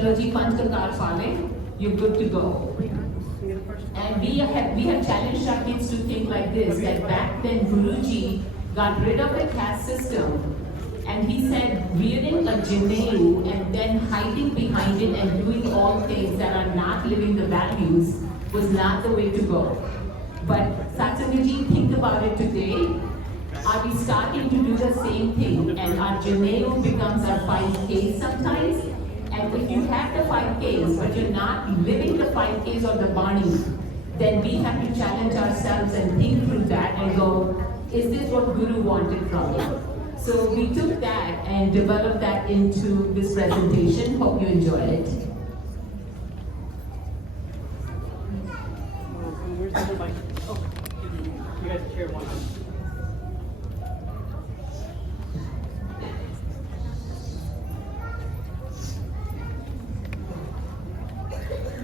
chalo ji panch kakar phale, you're good to go. And we have challenged our kids to think like this, that back then Guruji got rid of the caste system, and he said rearing a Janeu and then hiding behind it and doing all things that are not living the values was not the way to go. But Satsangaji, think about it today. Are we starting to do the same thing? And our Janeu becomes our 5Ks sometimes. And if you have the 5Ks, but you're not living the 5Ks or the Bani, then we have to challenge ourselves and think through that and go, is this what Guru wanted from me? So we took that and developed that into this presentation. Hope you enjoy it. Where's the mic? Oh, you guys share one.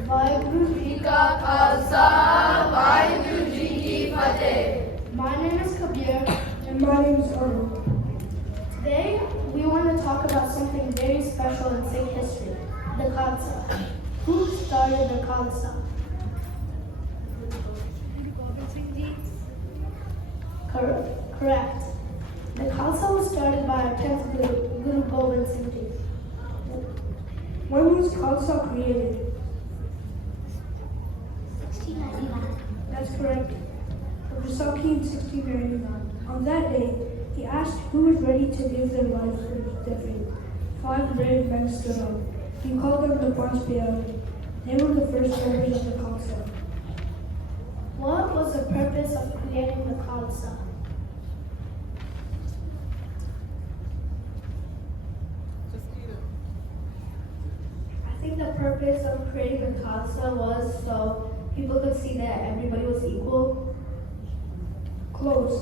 Waheguru ji का खालसा वाहिगुरु जी की फतेह. My name is Kabir. And my name is Arnold. Today we want to talk about something very special in Sikh history, the Khalsa. Who started the Khalsa? Correct. The Khalsa was started by our 10th Guru, Guru Gobind Singh Ji. When was Khalsa created? 1699. That's correct. Vaisakhi in 1699. On that day, he asked who was ready to give their lives for their faith. 5 brave men stood up. He called them the Panch Pyare. They were the first members of the Khalsa. What was the purpose of creating the Khalsa? I think the purpose of creating the Khalsa was so people could see that everybody was equal. Close.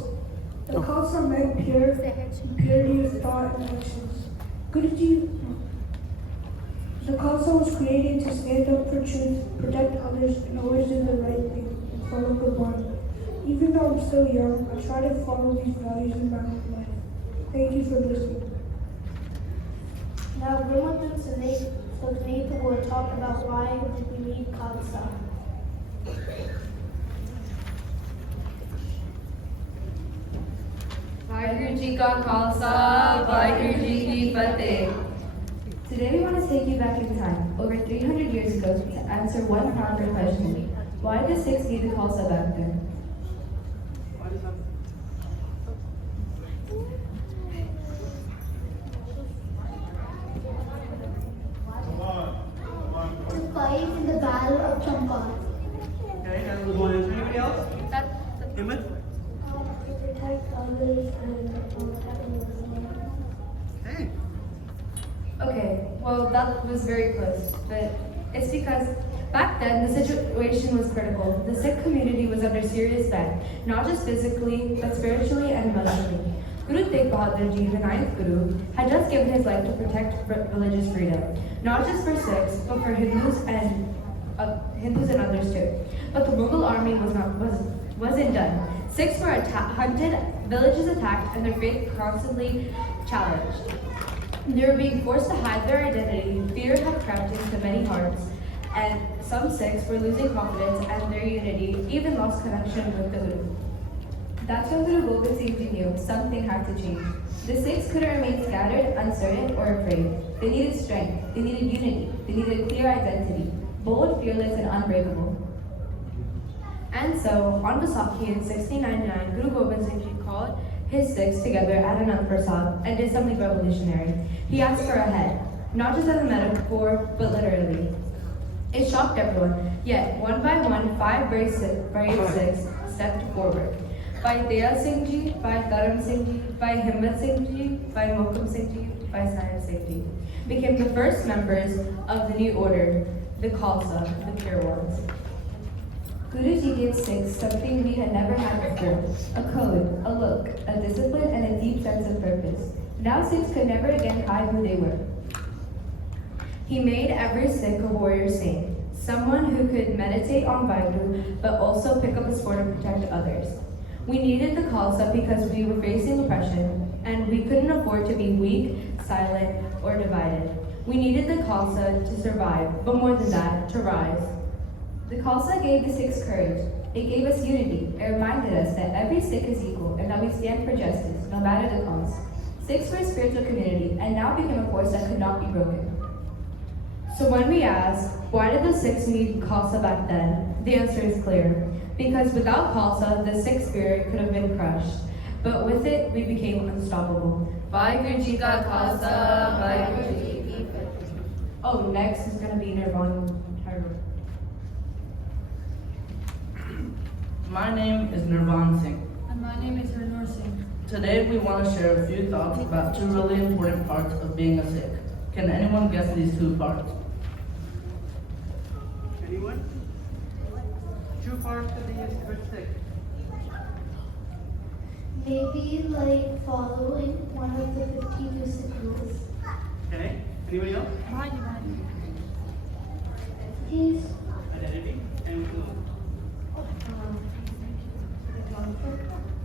The Khalsa meant purity of thought and actions. Guruji, the Khalsa was created to stand up for truth, protect others, and always do the right thing and follow Gurmat. Even though I'm still young, I try to follow these values in my own life. Thank you for listening. Now, Gurmat and Sunita will talk about why we need Khalsa. Vaisakhi ji ka Khalsa, Vaisakhi ji ki Fateh. Today we want to take you back in time, over 300 years ago, to answer one profound question. Why did Sikhs need the Khalsa back then? To fight in the Battle of Champaran. Okay, now we'll go on. Anybody else? Himmat? To protect others and Hey. Okay, well that was very close, but it's because back then the situation was critical. The Sikh community was under serious threat, not just physically, but spiritually and emotionally. Guru Tegh Bahadur Ji, the 9th Guru, had just given his life to protect religious freedom, not just for Sikhs, but for Hindus and others too. But the Mughal army wasn't done. Sikhs were hunted, villages attacked, and their faith constantly challenged. They were being forced to hide their identity. Fear had crept into many hearts, and some Sikhs were losing confidence and their unity, even lost connection with the Guru. That's when Guru Gobind Singh Ji knew something had to change. The Sikhs couldn't remain scattered, uncertain, or afraid. They needed strength, they needed unity, they needed clear identity, bold, fearless, and unbreakable. And so, on Vaisakhi in 1699, Guru Gobind Singh Ji called his Sikhs together at Anand Prasad and did something revolutionary. He asked for a head, not just as a metaphor, but literally. It shocked everyone, yet one by one, 5 brave Sikhs stepped forward. By Daya Singh Ji, by Dharam Singh Ji, by Himmat Singh Ji, by Mokam Singh Ji, by Sahib Singh Ji, became the first members of the new order, the Khalsa, the pure ones. Guruji gave Sikhs something we had never had before, a code, a look, a discipline, and a deep sense of purpose. Now Sikhs could never again hide who they were. He made every Sikh a warrior saint, someone who could meditate on Vaheguru, but also pick up a sword and protect others. We needed the Khalsa because we were facing oppression, and we couldn't afford to be weak, silent, or divided. We needed the Khalsa to survive, but more than that, to rise. The Khalsa gave the Sikhs courage. It gave us unity. It reminded us that every Sikh is equal and that we stand for justice, no matter the cost. Sikhs were a spiritual community and now became a force that could not be broken. So when we ask, why did the Sikhs need Khalsa back then? The answer is clear. Because without Khalsa, the Sikh spirit could have been crushed. But with it, we became unstoppable. Vaisakhi Ji ka Khalsa, Vaisakhi Ji. Oh, next is going to be Nirvana. My name is Nirvan Singh. And my name is Ranur Singh. Today we want to share a few thoughts about two really important parts of being a Sikh. Can anyone guess these two parts? Anyone? True part of the Sikh. Maybe like following one of the 52 Sikh rules. Okay. Anybody else? His Identity and who?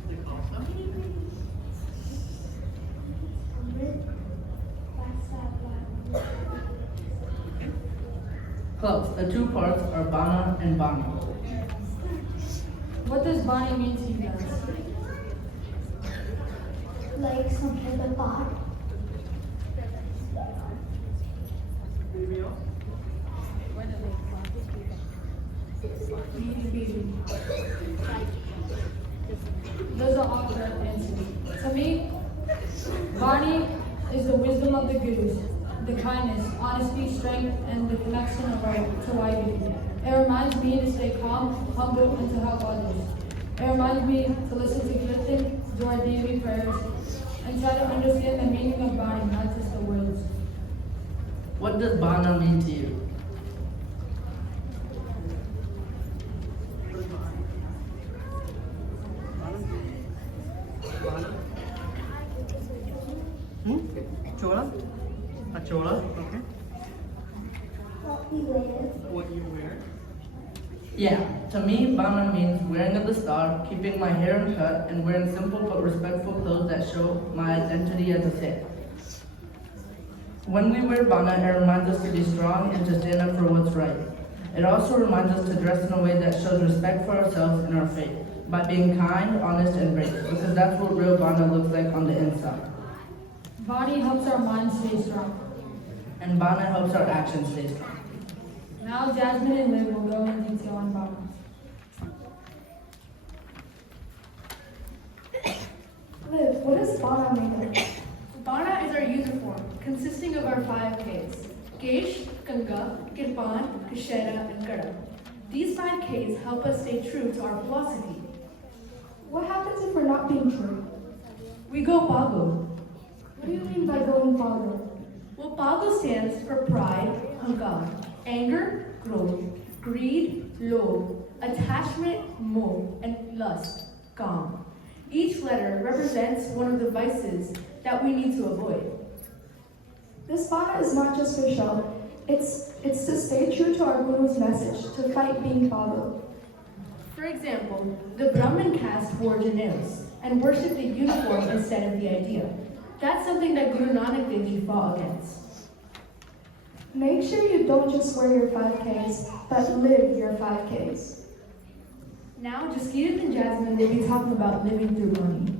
The Khalsa. Close. The two parts are Bana and Bani. What does Bani mean to you guys? like something apart. Anybody else? Those are all correct answers. To me, Bani is the wisdom of the Gurus, the kindness, honesty, strength, and the connection of our to our unity. It reminds me to stay calm, humble, and to help others. It reminds me to listen to Kirtan, do our daily prayers, and try to understand the meaning of Bani, not just the words. What does Bana mean to you? Chola? A chola, okay. What we wear. What you wear. Yeah, to me, Bana means wearing of the star, keeping my hair uncut, and wearing simple but respectful clothes that show my identity as a Sikh. When we wear Bana, it reminds us to be strong and to stand up for what's right. It also reminds us to dress in a way that shows respect for ourselves and our faith, by being kind, honest, and brave, because that's what real Bana looks like on the inside. Bani helps our minds stay strong. And Bana helps our actions stay strong. Now Jasmine and Liv will go in detail on Bana. Liv, what does Bana mean? Bana is our uniform, consisting of our 5 Ks. Kesh, Kanga, Kirpan, Kashera, and Kada. These 5 Ks help us stay true to our philosophy. What happens if we're not being true? We go Pago. What do you mean by going farther? Well, Pago stands for pride, Hankar, anger, growth, greed, low, attachment, moh, and lust, Kam. Each letter represents one of the vices that we need to avoid. This Bana is not just for show. It's to stay true to our Guru's message, to fight being followed. For example, the Brahmin caste wore janeus and worshipped the uniform instead of the idea. That's something that Guru Nanak Dev Ji fought against. Make sure you don't just wear your 5Ks, but live your 5Ks. Now, Jaskirat and Jasmine will be talking about living through Bani.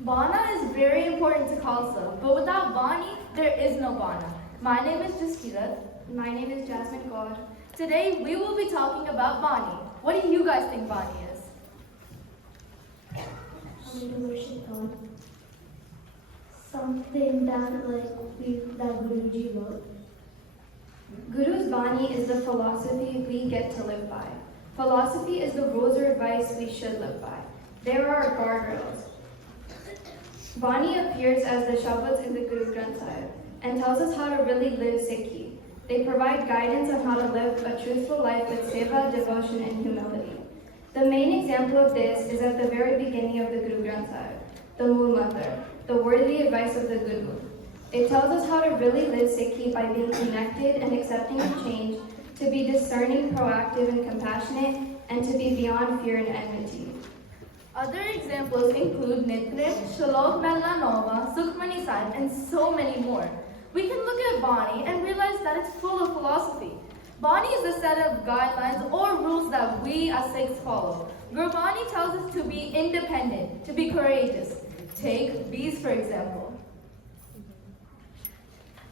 Bana is very important to Khalsa, but without Bani, there is no Bana. My name is Jaskirat. My name is Jasmine God. Today, we will be talking about Bani. What do you guys think Bani is? I'm going to worship God. Something that Guruji wrote. Guru's Bani is the philosophy we get to live by. Philosophy is the rules or advice we should live by. There are guardrails. Bani appears as the Shabads in the Guru Granth Sahib and tells us how to really live Sikhi. They provide guidance on how to live a truthful life with seva, devotion, and humility. The main example of this is at the very beginning of the Guru Granth Sahib, the Mool Mantra, the worthy advice of the Guru. It tells us how to really live Sikhi by being connected and accepting of change, to be discerning, proactive, and compassionate, and to be beyond fear and enmity. Other examples include Nitrim, Shalok Mella Nova, Sukhmani Sahib, and so many more. We can look at Bani and realize that it's full of philosophy. Bani is a set of guidelines or rules that we as Sikhs follow. Gurbani tells us to be independent, to be courageous. Take bees for example.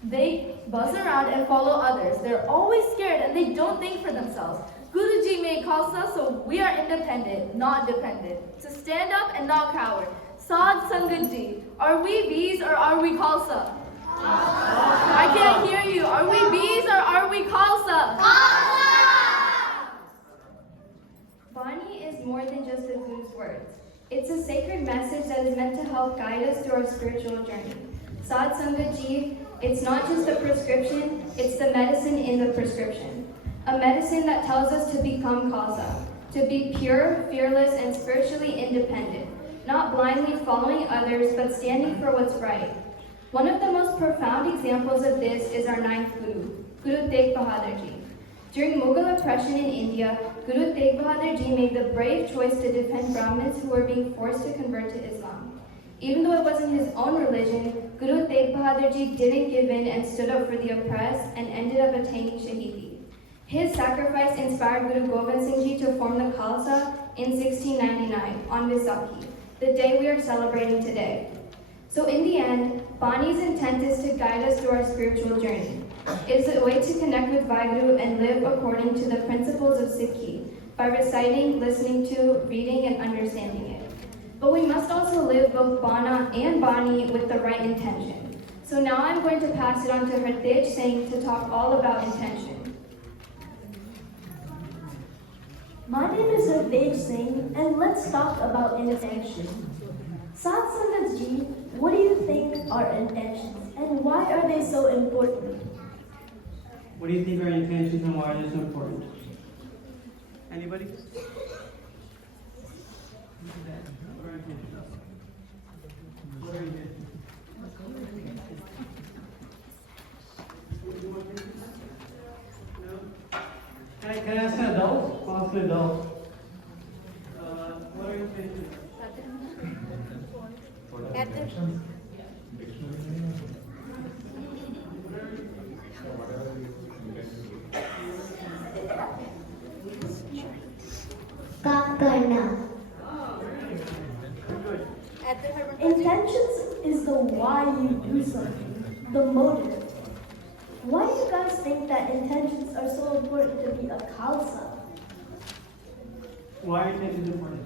They buzz around and follow others. They're always scared and they don't think for themselves. Guruji made Khalsa, so we are independent, not dependent. To stand up and not cower. Sad Sangat ji, are we bees or are we Khalsa? I can't hear you. Are we bees or are we Khalsa? Bani is more than just a Guru's words. It's a sacred message that is meant to help guide us through our spiritual journey. Sad Sangat ji, it's not just a prescription, it's the medicine in the prescription. A medicine that tells us to become Khalsa, to be pure, fearless, and spiritually independent, not blindly following others, but standing for what's right. One of the most profound examples of this is our ninth Guru, Guru Tegh Bahadur Ji. During Mughal oppression in India, Guru Tegh Bahadur Ji made the brave choice to defend Brahmins who were being forced to convert to Islam. Even though it wasn't his own religion, Guru Tegh Bahadur Ji didn't give in and stood up for the oppressed and ended up attaining Shahidi. His sacrifice inspired Guru Gobind Singh Ji to form the Khalsa in 1699 on Vaisakhi, the day we are celebrating today. So in the end, Bani's intent is to guide us through our spiritual journey. It is a way to connect with Vaheguru and live according to the principles of Sikhi by reciting, listening to, reading, and understanding it. But we must also live both Bana and Bani with the right intention. So now I'm going to pass it on to Hartej Singh to talk all about intention. My name is Hartej Singh, and let's talk about intention. Sad Sangat ji, what do you think are intentions, and why are they so important? What do you think are intentions and why are they so important? Anybody? Can I ask an adult? I'll ask an adult. What are your intentions? Intentions is the why you do something, the motive. Why do you guys think that intentions are so important to be a Khalsa? Why are intentions important?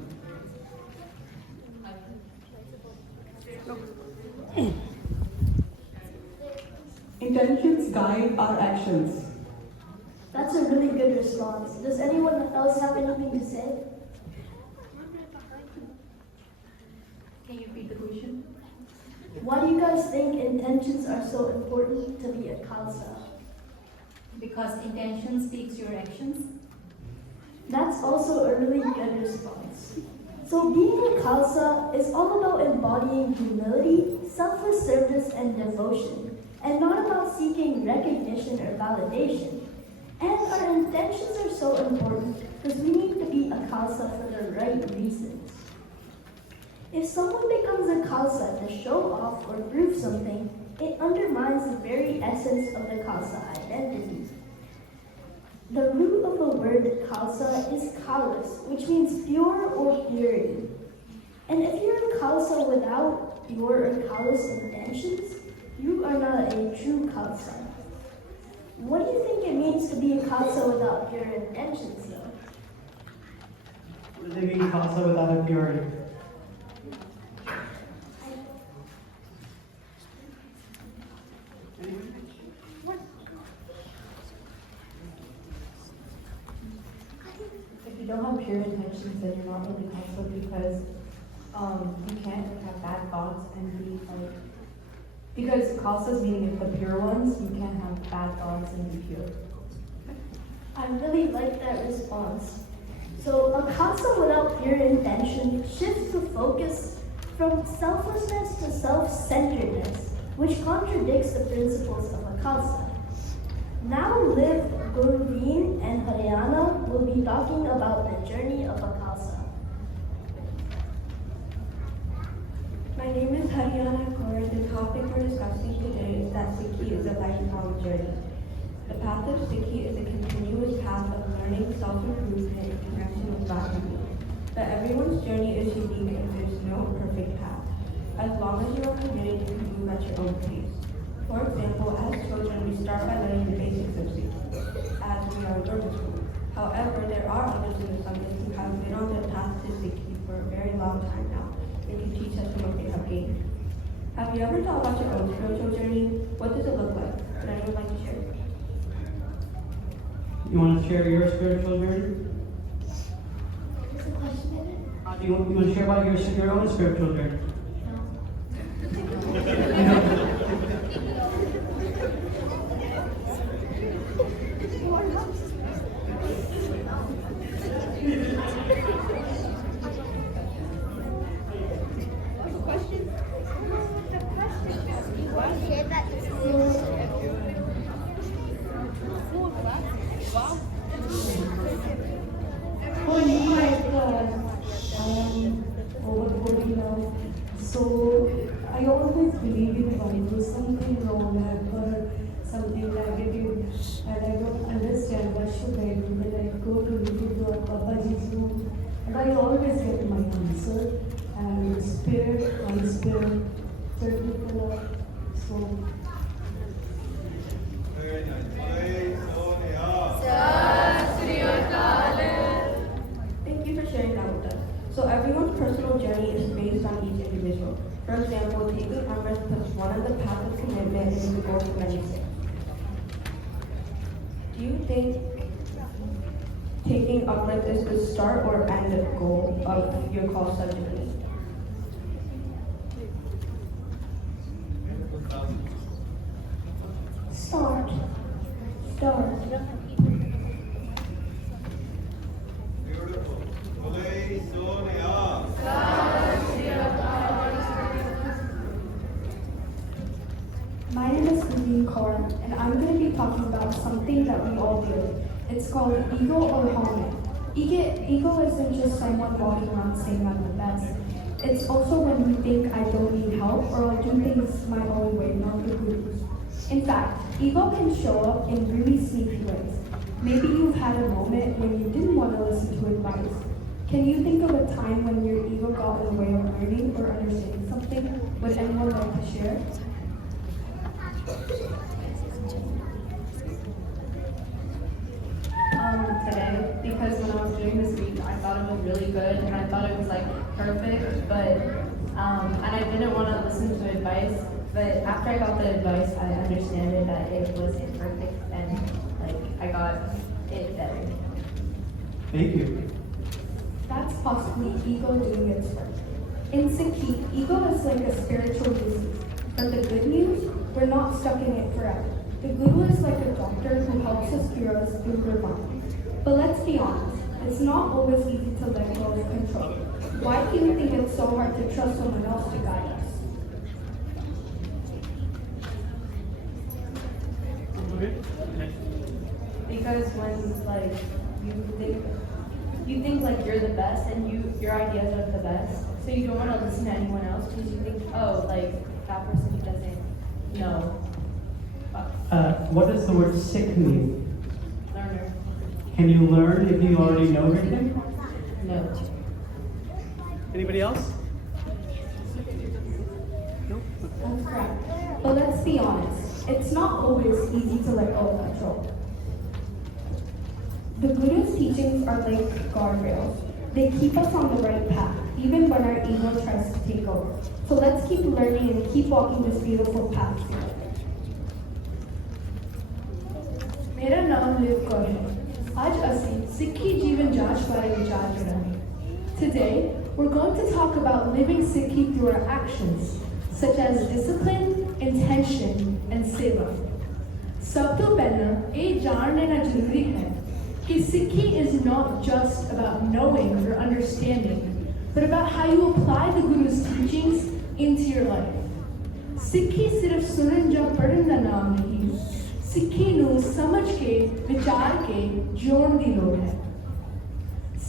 Intentions guide our actions. That's a really good response. Does anyone else have anything to say? Can you repeat the question? Why do you guys think intentions are so important to be a Khalsa? Because intention speaks your actions. That's also a really good response. So being a Khalsa is all about embodying humility, selfless service, and devotion, and not about seeking recognition or validation. And our intentions are so important because we need to be a Khalsa for the right reasons. If someone becomes a Khalsa to show off or prove something, it undermines the very essence of the Khalsa identity. The root of the word Khalsa is Khalis, which means pure or purity. And if you're a Khalsa without pure or Khalis intentions, you are not a true Khalsa. What do you think it means to be a Khalsa without pure intentions, though? What does it mean, Khalsa without a purity? If you don't have pure intentions, then you're not really Khalsa because you can't have bad thoughts and be like, because Khalsas meaning the pure ones, you can't have bad thoughts and be pure. I really like that response. So a Khalsa without pure intention shifts the focus from selflessness to self-centeredness, which contradicts the principles of a Khalsa. Now Liv, Gurveen, and Haryana will be talking about the journey of a Khalsa. My name is Haryana Kaur. The topic we're discussing today is that Sikhi is a lifelong journey. The path of Sikhi is a continuous path of learning, self-improvement, and connection with God and people. But everyone's journey is unique and there's no perfect path. As long as you are committed, you can move at your own pace. For example, as children, we start by learning the basics of Sikhi, as we are in Gurmat School. However, there are others in the Sangha who have been on the path to Sikhi for a very long time now and can teach us from what they have gained. Have you ever thought about your own spiritual journey? What does it look like? Would anyone like to share? You want to share your spiritual journey? You want to share about your own spiritual journey? No. Over 40 now. So I always believe in Bible. Something wrong, I've heard something negative, and I don't understand what should I do. Then I go to YouTube or Babaji's room, and I always get my answer. And spirit, my spirit, particular. So. Thank you for sharing that with us. So everyone's personal journey is based on each individual. For example, taking Amrit puts one on the path of commitment and is the goal for many Sikhs. Do you think taking Amrit is the start or end goal of your Khalsa journey? Start. My name is Gurmat School, and I'm going to be talking about something that we all do. It's called ego or helmet. Ego isn't just someone walking around saying I'm the best. It's also when we think I don't need help or I'll do things my own way, not the Guru's. In fact, ego can show up in really sneaky ways. Maybe you've had a moment when you didn't want to listen to advice. Can you think of a time when your ego got in the way of learning or understanding something? Would anyone like to share? Today, because when I was doing this week, I thought it was really good and I thought it was like perfect, but and I didn't want to listen to advice. But after I got the advice, I understood that it was imperfect and like I got it better. Thank you. That's possibly ego doing its work. In Sikhi, ego is like a spiritual disease. But the good news, we're not stuck in it forever. The Guru is like a doctor who helps us cure us through Gurmat. But let's be honest, it's not always easy to let go of control. Why do you think it's so hard to trust someone else to guide us? Because when like you think like you're the best and your ideas are the best, so you don't want to listen to anyone else because you think, oh, like that person doesn't know. What does the word Sikh mean? Learner. Can you learn if you already know everything? No. Anybody else? That's correct. But let's be honest, it's not always easy to let go of control. The Guru's teachings are like guardrails. They keep us on the right path, even when our ego tries to take over. So let's keep learning and keep walking this beautiful path together. मेरा नाम live Kaur है। आज असी सिक्खी जीवन जांच बारे विचार करेंगे। Today, we're going to talk about living Sikhi through our actions, such as discipline, intention, and seva. सब तो पहला ये जान लेना जरूरी है कि Sikhi is not just about knowing or understanding, but about how you apply the Guru's teachings into your life. Sikhi सिर्फ सुनन या पढ़न का नाम नहीं, सिक्खी ਨੂੰ ਸਮਝ ਕੇ ਵਿਚਾਰ ਕੇ ਜਿਉਣ ਦੀ ਲੋੜ ਹੈ।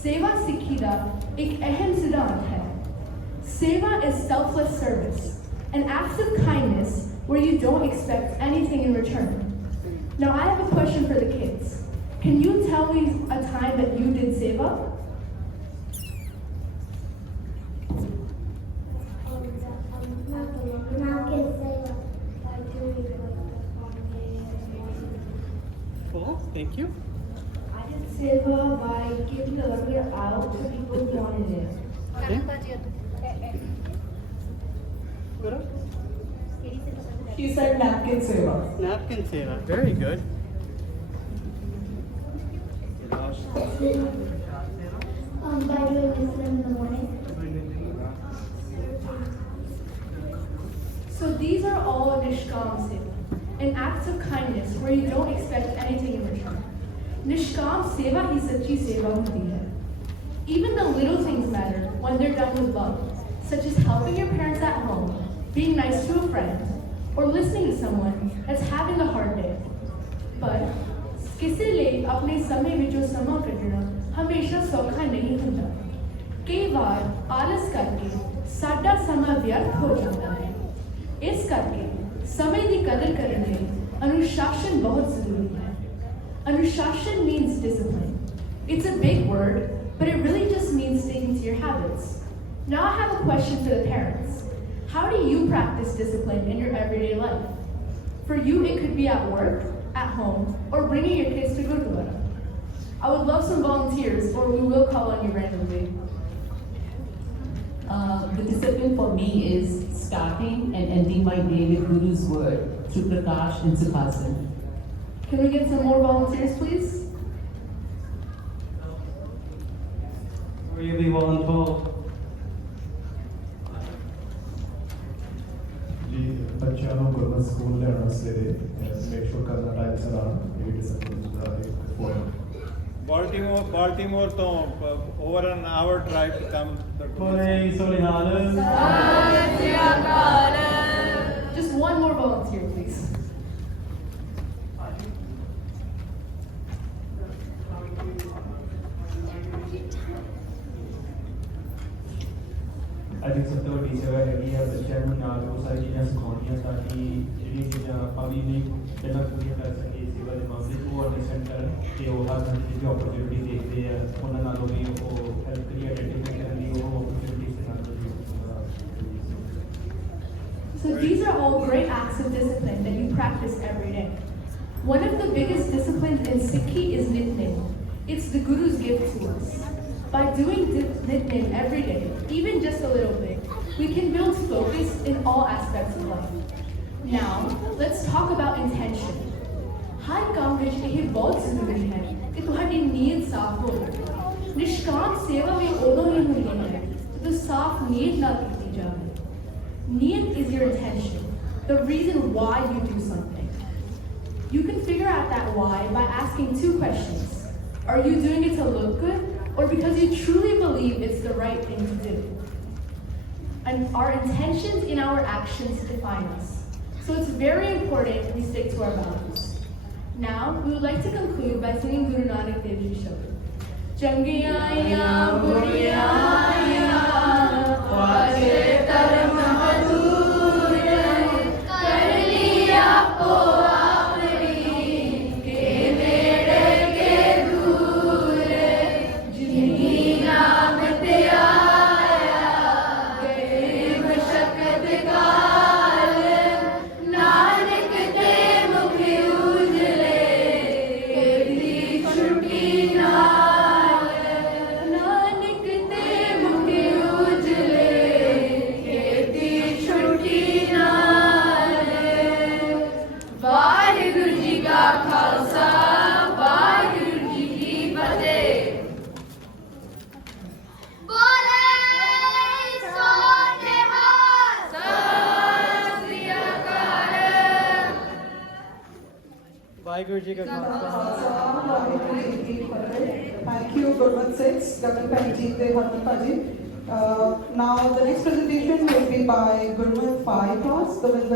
सेवा सिक्खी ਦਾ एक अहम सिद्धांत है। Seva is selfless service, an act of kindness where you don't expect anything in return. Now I have a question for the kids. Can you tell me a time that you did seva? Cool, thank you. I did seva by giving a little bit out to people who wanted it. Okay. She said napkin seva. Napkin seva, very good. By doing wisdom in the morning. So these are all Nishkam Seva, an act of kindness where you don't expect anything in return. Nishkam Seva hi sachi seva hoti hai. Even the little things matter when they're done with love, such as helping your parents at home, being nice to a friend, or listening to someone that's having a hard day. But ਕਿਸੇ ਲਈ ਆਪਣੇ ਸਮੇਂ ਵਿੱਚੋਂ ਸਮਾਂ ਕੱਢਣਾ ਹਮੇਸ਼ਾ ਸੌਖਾ ਨਹੀਂ ਹੁੰਦਾ। ਕਈ ਵਾਰ ਆਲਸ ਕਰਕੇ ਸਾਡਾ ਸਮਾਂ ਵਿਅਰਥ ਹੋ ਜਾਂਦਾ ਹੈ। ਇਸ ਕਰਕੇ ਸਮੇਂ ਦੀ ਕਦਰ ਕਰਨ ਲਈ ਅਨੁਸ਼ਾਸਨ ਬਹੁਤ ਜ਼ਰੂਰੀ ਹੈ। Anushashan means discipline. It's a big word, but it really just means sticking to your habits. Now I have a question for the parents. How do you practice discipline in your everyday life? For you, it could be at work, at home, or bringing your kids to Gurdwara. I would love some volunteers, or we will call on you randomly. The discipline for me is starting and ending my day with Guru's word through Prakash and Sukhasan. Can we get some more volunteers, please? Really voluntold. जी बच्चों को Gurmat school लेना सवेरे make sure करना time से आना ये discipline का एक point Baltimore to over an hour drive to come. Just one more volunteer, please. I think सब तो टीचर है कि यार बच्चों को ना वो सारी चीज़ें सिखानी ताकि ये चीज़ें अभी नहीं जब पूरी कर सके इसी वाले मामले को अंडरस्टैंड करें कि वो हर चीज़ की अपॉर्चुनिटी देखते हैं उन्हें ना लोग वो हेल्प करिए आइडेंटिफाई करने वो अपॉर्चुनिटी से ना So these are all great acts of discipline that you practice every day. One of the biggest disciplines in Sikhi is Nitnem. It's the Guru's gift to us. By doing Nitnem every day, even just a little bit, we can build focus in all aspects of life. Now, let's talk about intention. हर काम ਵਿੱਚ ਇਹ ਬਹੁਤ ਜ਼ਰੂਰੀ ਹੈ ਕਿ ਤੁਹਾਡੀ ਨੀਅਤ ਸਾਫ਼ ਹੋਵੇ। ਨਿਸ਼ਕਾਮ ਸੇਵਾ ਵੀ ਉਦੋਂ ਹੀ ਹੁੰਦੀ ਹੈ ਜਦੋਂ ਸਾਫ਼ ਨੀਅਤ ਨਾਲ ਕੀਤੀ ਜਾਵੇ। Niyat is your intention, the reason why you do something. You can figure out that why by asking two questions. Are you doing it to look good, or because you truly believe it's the right thing to do? And our intentions in our actions define us. So it's very important we stick to our values. Now, we would like to conclude by singing Guru Nanak Dev Ji Shabad. Jangiya Buriya Waje Taram Thank you, Gurmat 6, Gagan Panji, Harman Paji. Now the next presentation will be by Gurmat 5 class, the winners.